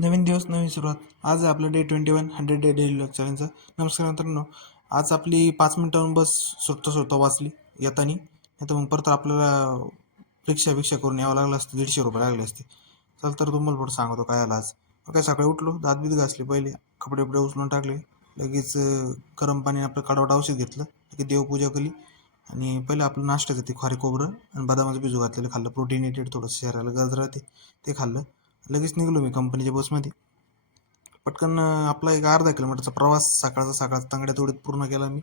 नवीन दिवस नवीन सुरुवात. आज आहे आपलं डे 21 100 डे डेली लॉग चॅलेंजचं. नमस्कार मित्रांनो. आज आपली 5 मिनिटांहून बस सुटता वाचली येतानी, नाही तर मग परत आपल्याला रिक्षा करून यावं लागलं असतं. 150 रुपये लागले असते. चल तर तुम्हाला पुढं सांगतो काय आलं आज. मग काय सकाळी उठलो, दात बीत घासले, पहिले कपडे उचलून टाकले, लगेच गरम पाणी आपलं कडवट औषध घेतलं, लगेच देवपूजा केली आणि पहिलं आपलं नाश्त्याचं ते खारी खोबरं आणि बदामाचं बिजू घातलेलं खाल्लं. प्रोटीनेटेड थोडंसं शरीराला गरज राहते ते खाल्लं. लगेच निघलो मी कंपनीच्या बसमध्ये. पटकन आपला एक अर्धा किलोमीटरचा प्रवास सकाळचा तांगड्या तोडीत पूर्ण केला मी.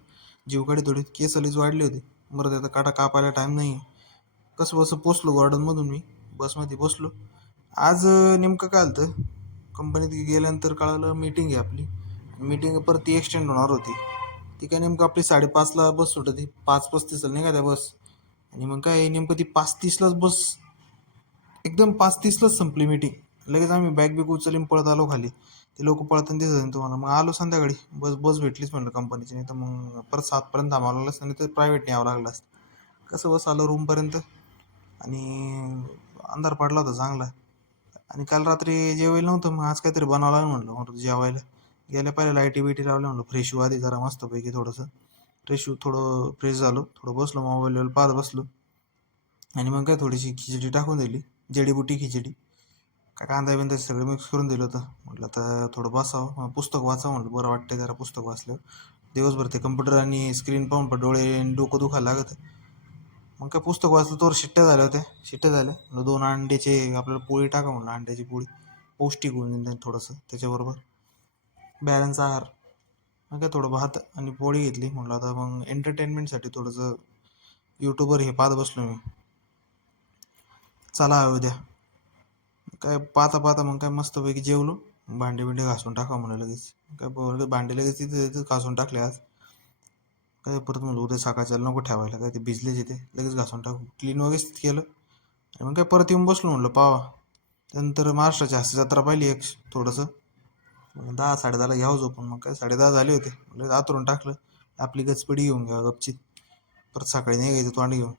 जीवकाडी तोडीत केस लईच वाढले होते. बरं त्याचा काटा कापायला टाईम नाही. कसं बसं पोचलो गॉर्डनमधून मी, बसमध्ये बसलो. आज नेमकं काय झालं, कंपनीत गेल्यानंतर कळालं मीटिंग आहे आपली. मीटिंग परत ती एक्सटेंड होणार होती. ती काय नेमकं आपली 5:30ला बस सुटते, 5:35ला नाही का त्या बस. आणि मग काय नेमकं ती 5:30लाच बस, एकदम 5:30लाच संपली मीटिंग. लगेच आम्ही बॅग उचलून पळत आलो खाली. ते लोक पळताना दिसत होते तुम्हाला. मग आलो संध्याकाळी, बस भेटलीच म्हणलं कंपनीची, नाही तर मग परत 7पर्यंत थांबावं लागलं असतं, नाही तर प्रायव्हेटने यावं लागलं असतं. कसं बस आलो रूमपर्यंत आणि अंधार पडला होता चांगला. आणि काल रात्री जेवायला नव्हतं, मग आज काहीतरी बनावं लागलं म्हणलं जेवायला. गेल्या पहिल्या लाईटी बिटी लावल्या, म्हणलं फ्रेश होऊ आधी जरा मस्तपैकी थोडंसं फ्रेश होऊ. थोडं फ्रेश झालो, थोडं बसलो मोबाईल पाहत बसलो. आणि मग काय थोडीशी खिचडी टाकून दिली, जडीबुटी खिचडी. काय कांदा बिंदा सगळं मिक्स करून दिलं होतं. म्हटलं आता थोडं बसावं, पुस्तक वाचावं, म्हटलं बरं वाटतंय जरा पुस्तक वाचल्यावर. दिवसभर ते कम्प्युटर आणि स्क्रीन पाहून पण डोळे आणि डोकं दुखायला लागत. मग काय पुस्तक वाचलं तर शिट्ट्या झाल्या होत्या. शिट्ट्या झाल्या, म्हणलं 2 अंड्याचे आपल्याला पोळी टाका, म्हणलं अंड्याची पोळी पौष्टिक होऊन जाईल थोडंसं त्याच्याबरोबर बॅलन्स आहार. मग काय थोडं भात आणि पोळी घेतली. म्हटलं आता मग एंटरटेनमेंटसाठी थोडंसं यूट्यूबवर हे पाहत बसलो मी, चला उद्या. काय पाहता मग काय मस्तपैकी जेवलो. भांडे घासून टाका म्हणलं लगेच. काय भांडे लगेच तिथे घासून टाकले आज. काय परत म्हणलं उद्या सकाळच्या नको ठेवायला, काय ते भिजलेच येते, लगेच घासून टाकू. क्लीन वगैरे केलं आणि मग काय परत येऊन बसलो म्हणलं पावा. त्यानंतर महाराष्ट्राची हास्य जत्रा पाहिली एक थोडंसं. 10 साडे 10ला घ्यावं झोपून. मग काय 10:30 झाले होते, लगेच आतरून टाकलं. आपली गचपडी घेऊन घ्या गपचीत, परत सकाळी निघायचं तोंड घेऊन.